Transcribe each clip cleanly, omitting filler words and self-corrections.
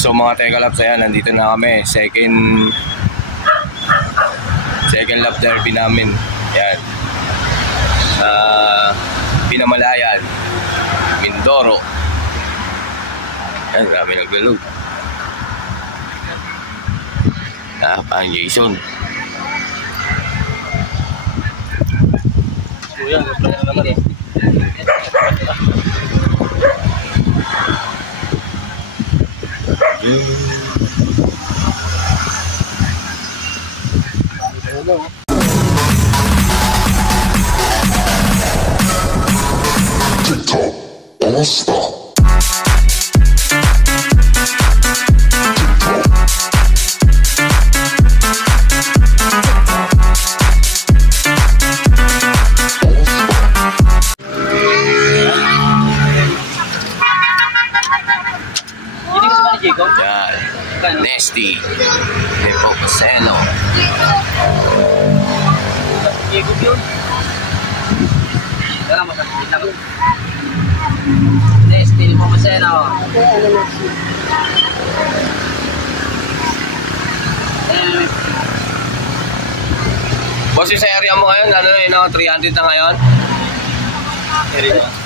So mga Teka Labs, ayan, nandito na kami. Second lap derby namin. Ayan. Pinamalayan, Mindoro. Ayan, marami naglalog. Pang Jason. Kuya, naglalog naman eh. TikTok All-Star. Yan, Nesty, Nepo Caseno. Diego yun. Kaya masakit lang. Nesty, Nepo Caseno. Boss, yung sa area mo ngayon, ano na yun, 300 na ngayon?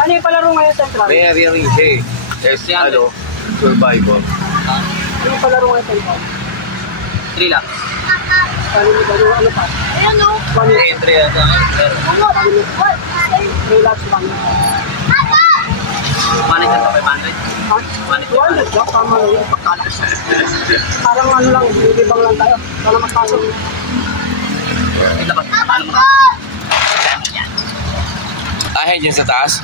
Ano yung palaro ngayon sa Central? May area rin siya eh. Yes, ano, survival. Ano yung palaro ngayon sa Central? 3 laps. Ano pa? Ayan o. 3 yata. Ano? 3 laps lang. Manage na 500. Ha? 200 lang, tama lang yung pagkalas. Parang ano lang, ibang lang tayo. Para magpasok. Ito ba? Paano mo? Ahin dyan sa taas?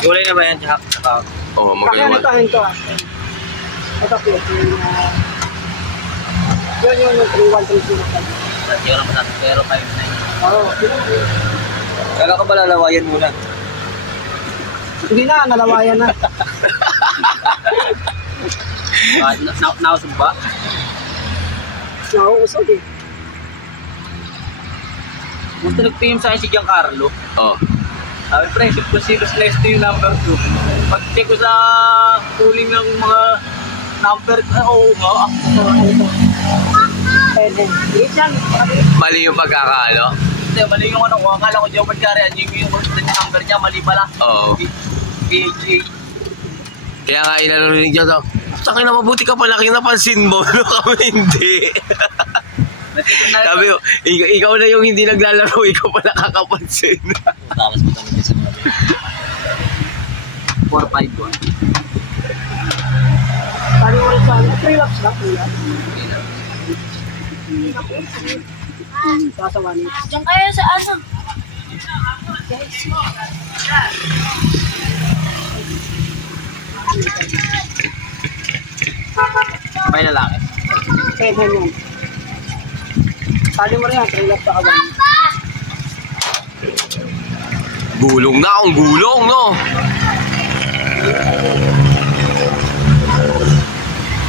Gulay na ba yan? Tsaka? Oo, Kaya magalawan. nito ah. Ito po, yun yung 3-1-3-0. Hindi ko lang masasabi. Pero 5-9. Oo. Kala ka ba lalawayan muna? Hindi na, nalawayan na. Nausog ba? Nauusog eh. Gusto nag-PM sa akin si Giancarlo. Oo. Sabi, pre, si Leslie yung number 2. Pag-check ko sa pooling ng mga number, oo nga, ako. Pwede. Yan. Mali yung pagkakaano? Hindi, mali yung ano ko. Akala ko Jobert Gary, yung number niya, mali pala. Oo. PHA. Kaya nga inalarinig dyan daw, sakin na mabuti ka pala, kinapansin mo. No, kami hindi. Sabi ko, ikaw na yung hindi naglalaro, ikaw pala kakapansin. Tapos mo kami din sa mga 4-5-1. Tali mo rin sa 3 laps lang. 3 laps. Sasawanin. Diyan kayo sa ano? May lalaki. Pwede yun. Tali mo rin yan, 3 laps sa kawan. Gulong na akong gulong, no?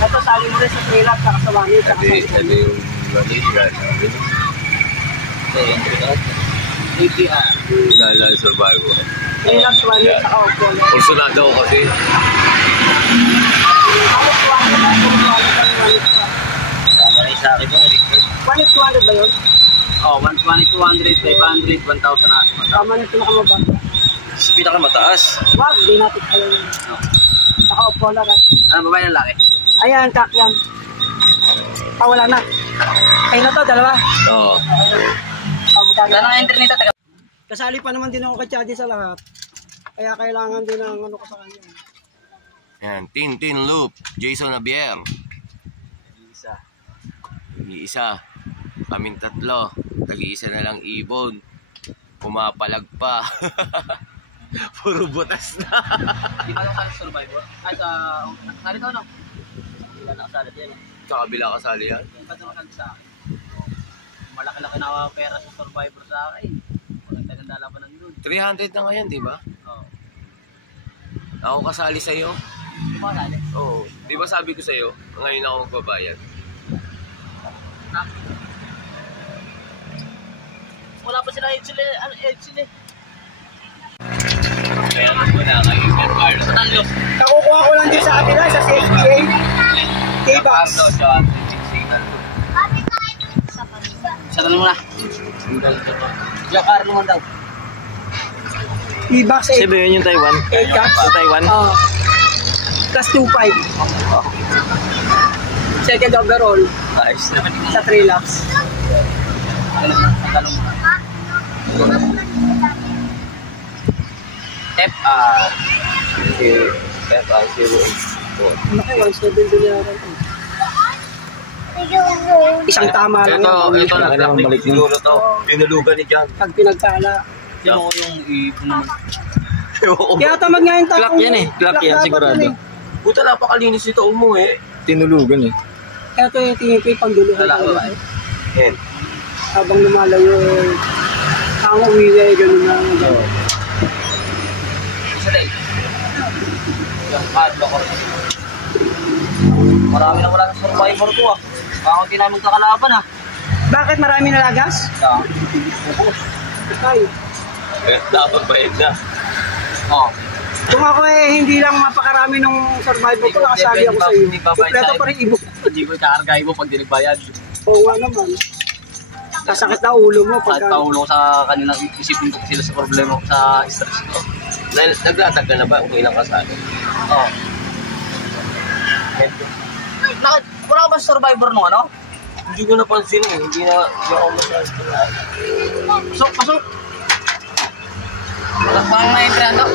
Ito, tali mo rin sa 3 laps sa kasawanin. Ano yung Malaysia, sabi mo? APR. Nala survival. 3 laps, 1 laps sa kawan. Pulsunado ko kasi. Tama rin sa akin yung record. 1,200 ba yun? Oh, 120, 200, 500, 1,000 na. Tama na pinakamababa. Sa pinakamataas. Wag, di natin kayo yun. Nakaupo na lang. Ano ba yung lalaki? Ayan, kak yan. Wala na. Kayo na to, dalawa. Oo. Saan ang entry nito? Kasali pa naman din ako kay Chadi sa lahat. Kaya kailangan din ng ano ko sa kanya. Yan, Tin Loop, Jason Javier. Isa. Kaming 3. Tag-iisa na lang ibon. Pumapalag pa. Puro butas na. Di ba yung sa Survivor? Ay, sa... Narito ano? Wala nakasalit yan. Sa kabila kasali yan? Yung ba't nakasalit sa akin? Malaki-laki na pera sa Survivor sa akin. Maganda-ganda labanan doon. 300 na ngayon, di ba? Oo. Ako kasali sa'yo. Di ba kasali? Oo. Di ba sabi ko sa'yo, ngayon ako magbabayad. Wala pa sila Edsel eh. Kaya mo na kayo, Berbar. Sa talo. Nakukuha ko lang din sa kabila, sa CSPA. Carlo, John. Sa tanong mo na. Giancarlo man daw. I-box 8. Siyempre yun yung Taiwan. 8 caps. Yung Taiwan. Plus 2.5. Second overall. Ayos na. Sa 3 laps. Tanong mo. FR. Malaki, 1.7 bilyaran. Isang tama lang yun. Ito nag-balik siguro to. Pinulugan ni John. Pag pinagkala. Sino ko yung ipon naman? Kaya tamad nga yung tao. Clock yan eh. Clock yan dapat sigurado. yun Puta napakalinis ito umuwi. Tinulugan eh. Kaya ito yung tingin ko yung pangduluhan Wala, talaga. wala. Yan. Habang lumalayo, ang uwi niya ay gano'n na. Isa din. Giancarlo ko. Marami na wala sa survivor ko ah. Bakit namin kakalaban ah. Bakit marami nalagas? Ay, Dapat bayad na. Oh. kung ako hindi lang mapakarami nung survivor ko, nakasali ako sa iyo. Hindi ba bayad Kompleto sa'yo? pa rin ibo. Hindi ko ikakargay mo pag di nagbayad. Oo nga naman. Kasakit na ulo mo Kahit pagka... paulo ko sa kanila, isipin ko sila sa problema ko sa stress ko. Naglatag ka na ba? Okay lang ka sa akin. Oo. Wala ka ba survivor nung ano? Hindi ko napansin eh. Hindi ako masyadong Pasok, pasok! Wala bang na-entrando?